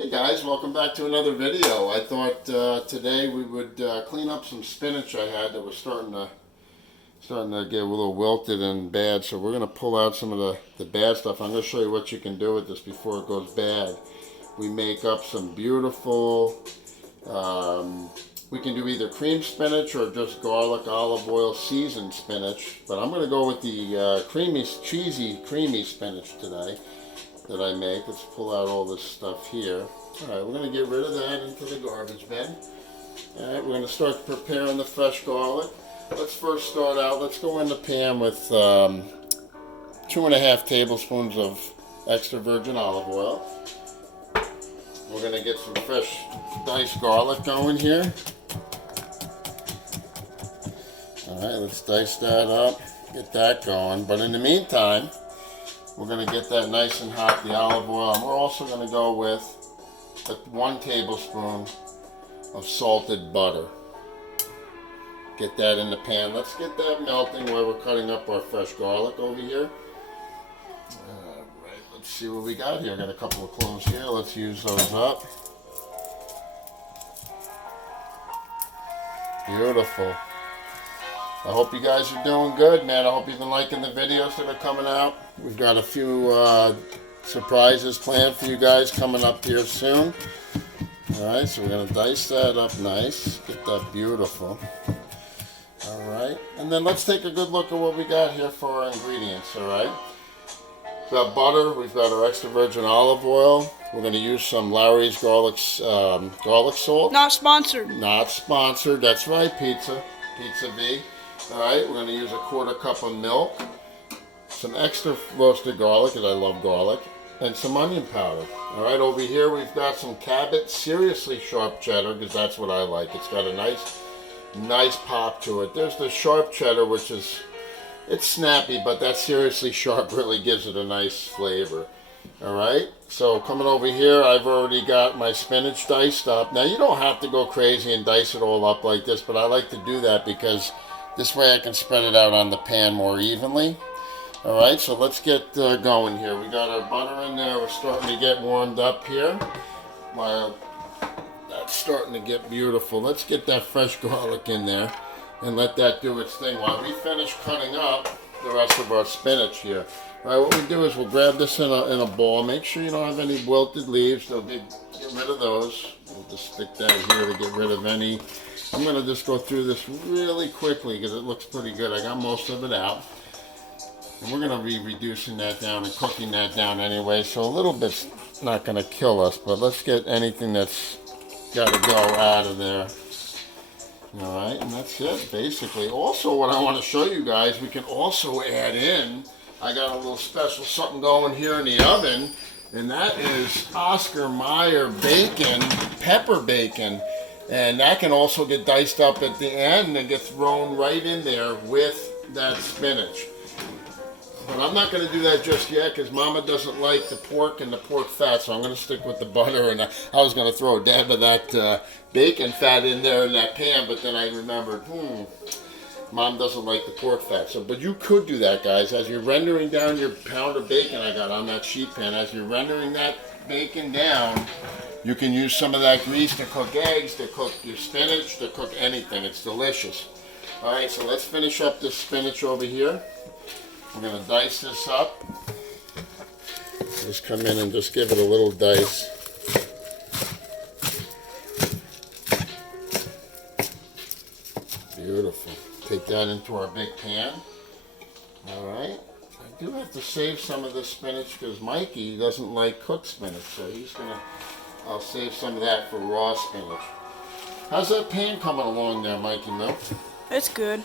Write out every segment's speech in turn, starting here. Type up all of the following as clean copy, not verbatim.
Hey guys, welcome back to another video. I thought today we would clean up some spinach I had that was starting to get a little wilted and bad. So we're going to pull out some of the bad stuff. I'm going to show you what you can do with this before it goes bad. We make up some beautiful, we can do either cream spinach or just garlic, olive oil, seasoned spinach. But I'm going to go with the cheesy, creamy spinach today that I make. Let's pull out all this stuff here. Alright, we're going to get rid of that into the garbage bin. Alright, we're going to start preparing the fresh garlic. Let's first start out, let's go in the pan with 2.5 tablespoons of extra virgin olive oil. We're going to get some fresh diced garlic going here. Alright, let's dice that up, get that going. But in the meantime, we're going to get that nice and hot, the olive oil, and we're also going to go with 1 tablespoon of salted butter. Get that in the pan. Let's get that melting while we're cutting up our fresh garlic over here. Alright, let's see what we got here. I got a couple of cloves here. Let's use those up. Beautiful. I hope you guys are doing good, man. I hope you've been liking the videos that are coming out. We've got a few surprises planned for you guys coming up here soon. Alright, so we're going to dice that up nice. Get that beautiful. Alright, and then let's take a good look at what we got here for our ingredients, alright? We've got butter, we've got our extra virgin olive oil. We're going to use some Lawry's garlic salt. Not sponsored. Not sponsored, that's right, Pizza V. Alright, we're going to use a 1/4 cup of milk, some extra roasted garlic, because I love garlic, and some onion powder. Alright, over here we've got some Cabot, seriously sharp cheddar, because that's what I like. It's got a nice pop to it. There's the Sharp Cheddar, which is, it's snappy, but that seriously sharp really gives it a nice flavor. Alright, so coming over here, I've already got my spinach diced up. Now you don't have to go crazy and dice it all up like this, but I like to do that because this way I can spread it out on the pan more evenly. Alright, so let's get going here. We got our butter in there. We're starting to get warmed up here. While that's starting to get beautiful. Let's get that fresh garlic in there and let that do its thing while we finish cutting up the rest of our spinach here. Alright, what we do is we'll grab this in a bowl. Make sure you don't have any wilted leaves. They'll get rid of those. We'll just stick that here to get rid of any. I'm going to just go through this really quickly because it looks pretty good. I got most of it out. And we're going to be reducing that down and cooking that down anyway. So a little bit's not going to kill us, but let's get anything that's got to go out of there. Alright, and that's it basically. Also, what I want to show you guys, we can also add in, I got a little special something going here in the oven, and that is Oscar Mayer bacon, pepper bacon. And that can also get diced up at the end and get thrown right in there with that spinach. But I'm not going to do that just yet because Mama doesn't like the pork and the pork fat, so I'm going to stick with the butter. And I was going to throw a dab of that bacon fat in there in that pan, but then I remembered, Mom doesn't like the pork fat. So, but you could do that, guys. As you're rendering down your pound of bacon I got on that sheet pan, as you're rendering that bacon down, you can use some of that grease to cook eggs, to cook your spinach, to cook anything. It's delicious. Alright, so let's finish up this spinach over here. We're going to dice this up. Just come in and just give it a little dice. Beautiful. Take that into our big pan. Alright. I do have to save some of this spinach because Mikey doesn't like cooked spinach, so I'll save some of that for raw spinach. How's that pan coming along there, Mikey Milk? It's good.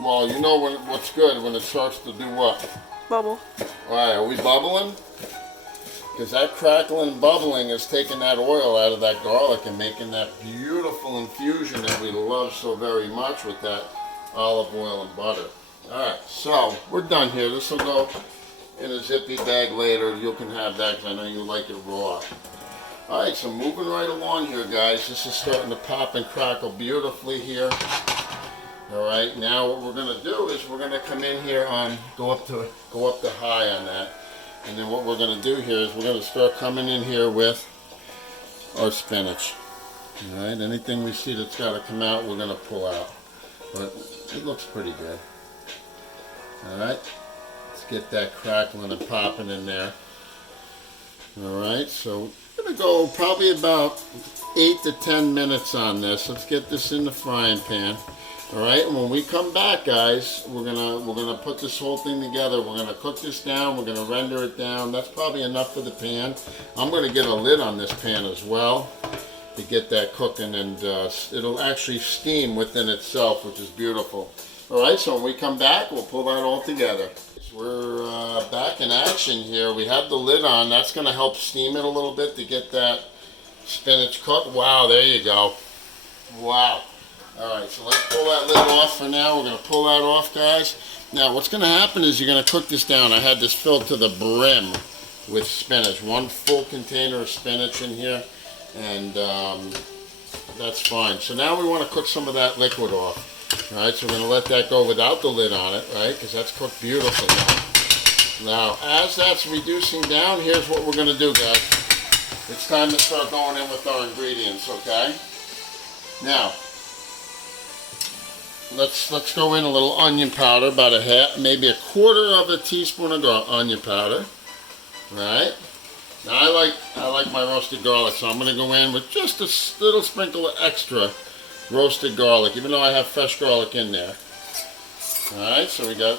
Well, you know what's good when it starts to do what? Bubble. Alright, are we bubbling? Because that crackling and bubbling is taking that oil out of that garlic and making that beautiful infusion that we love so very much with that olive oil and butter. Alright, so we're done here. This will go in a zippy bag later. You can have that because I know you like it raw. Alright, so moving right along here, guys. This is starting to pop and crackle beautifully here. Alright, now what we're going to do is we're going to come in here on, go up to high on that. And then what we're going to do here is we're going to start coming in here with our spinach. All right, anything we see that's got to come out, we're going to pull out. But it looks pretty good. All right, let's get that crackling and popping in there. All right, so we're going to go probably about 8 to 10 minutes on this. Let's get this in the frying pan. All right, and when we come back, guys, we're gonna put this whole thing together. We're gonna cook this down. We're gonna render it down. That's probably enough for the pan. I'm gonna get a lid on this pan as well to get that cooking, and it'll actually steam within itself, which is beautiful. All right, so when we come back, we'll pull that all together. So we're back in action here. We have the lid on. That's gonna help steam it a little bit to get that spinach cooked. Wow, there you go. Wow. Alright, so let's pull that lid off for now. We're going to pull that off, guys. Now, what's going to happen is you're going to cook this down. I had this filled to the brim with spinach. One full container of spinach in here, and that's fine. So now we want to cook some of that liquid off. Alright, so we're going to let that go without the lid on it, right, because that's cooked beautifully now. Now, as that's reducing down, here's what we're going to do, guys. It's time to start going in with our ingredients, okay? Now, let's go in a little onion powder, about a half, maybe a quarter of a teaspoon of onion powder. Right? Now I like my roasted garlic, so I'm going to go in with just a little sprinkle of extra roasted garlic, even though I have fresh garlic in there. All right, so we got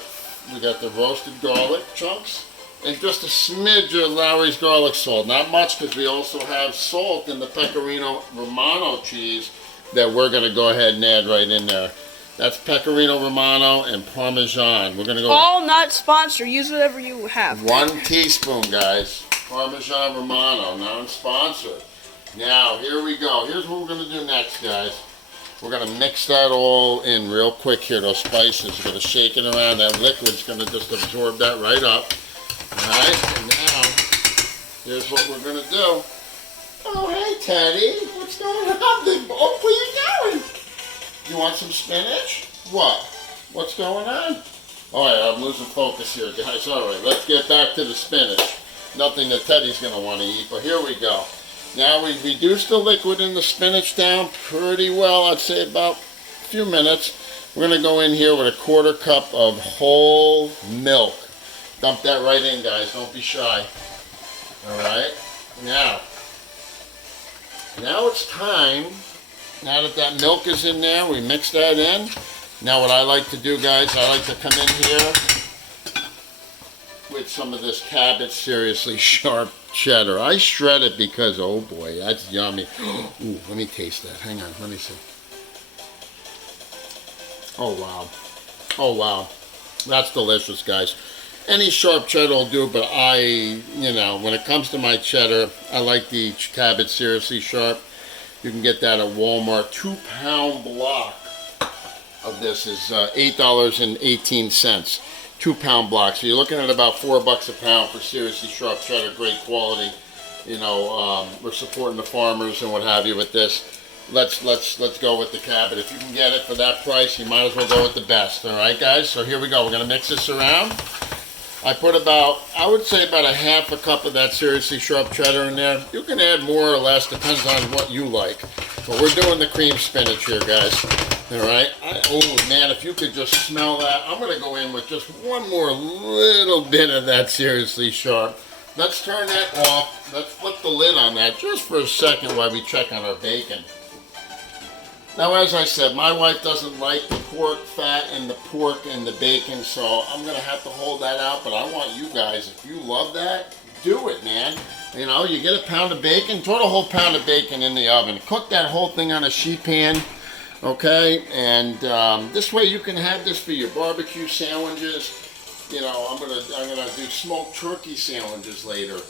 the roasted garlic chunks, and just a smidge of Lawry's garlic salt. Not much, because we also have salt in the Pecorino Romano cheese that we're going to go ahead and add right in there. That's Pecorino Romano and Parmesan. We're going to go... All not sponsored. Use whatever you have. 1 teaspoon, guys. Parmesan Romano, non-sponsored. Now, here we go. Here's what we're going to do next, guys. We're going to mix that all in real quick here, those spices. We're going to shake it around. That liquid's going to just absorb that right up. All right, and now, here's what we're going to do. Oh, hey, Teddy. What's going on, big boy? Where you going? You want some spinach? What? What's going on? Alright, I'm losing focus here, guys. Alright, let's get back to the spinach. Nothing that Teddy's going to want to eat, but here we go. Now we've reduced the liquid in the spinach down pretty well. I'd say about a few minutes. We're going to go in here with a 1/4 cup of whole milk. Dump that right in, guys. Don't be shy. Alright, now it's time. Now that milk is in there, we mix that in. Now what I like to do, guys, I like to come in here with some of this Cabot Seriously Sharp Cheddar. I shred it because, oh boy, that's yummy. Ooh, let me taste that. Hang on, let me see. Oh wow. Oh wow. That's delicious, guys. Any sharp cheddar will do, but when it comes to my cheddar, I like the Cabot Seriously Sharp. You can get that at Walmart. 2-pound block of this is $8.18. 2-pound block. So you're looking at about $4 a pound for Seriously Sharp Cheddar. Great quality. We're supporting the farmers and what have you with this. Let's go with the Cabot. If you can get it for that price, you might as well go with the best. All right, guys. So here we go. We're gonna mix this around. I put I would say about a 1/2 cup of that Seriously Sharp Cheddar in there. You can add more or less, depends on what you like. But we're doing the cream spinach here, guys. All right. Oh man, if you could just smell that. I'm gonna go in with just one more little bit of that Seriously Sharp. Let's turn that off. Let's flip the lid on that just for a second while we check on our bacon. Now, as I said, my wife doesn't like the pork fat and the pork and the bacon, so I'm going to have to hold that out, but I want you guys, if you love that, do it, man. You get a pound of bacon, throw the whole pound of bacon in the oven. Cook that whole thing on a sheet pan, okay? And this way you can have this for your barbecue sandwiches. I'm gonna do smoked turkey sandwiches later.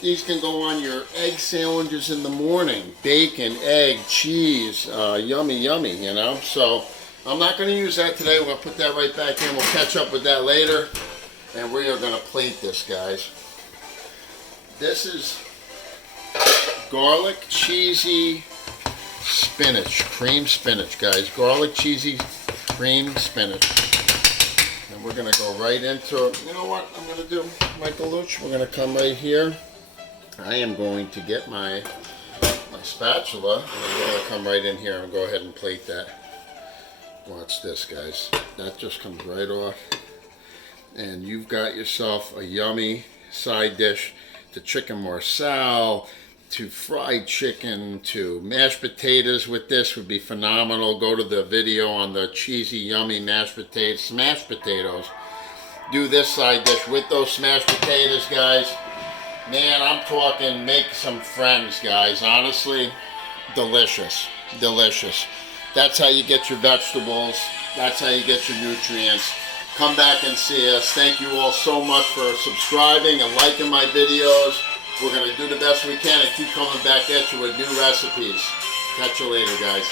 These can go on your egg sandwiches in the morning. Bacon, egg, cheese, yummy, yummy, So I'm not going to use that today. We're going to put that right back in. We'll catch up with that later. And we are going to plate this, guys. This is garlic, cheesy spinach, cream spinach, guys. Garlic, cheesy, cream spinach. And we're going to go right into, you know what I'm going to do, Michael Luch? We're going to come right here. I am going to get my my spatula, and I'm going to come right in here and go ahead and plate that. Watch this, guys. That just comes right off. And you've got yourself a yummy side dish to chicken marsala, to fried chicken, to mashed potatoes. With this would be phenomenal. Go to the video on the cheesy, yummy mashed potatoes, smashed potatoes. Do this side dish with those smashed potatoes, guys. Man, I'm talking make some friends, guys. Honestly, delicious, delicious. That's how you get your vegetables. That's how you get your nutrients. Come back and see us. Thank you all so much for subscribing and liking my videos. We're going to do the best we can and keep coming back at you with new recipes. Catch you later, guys.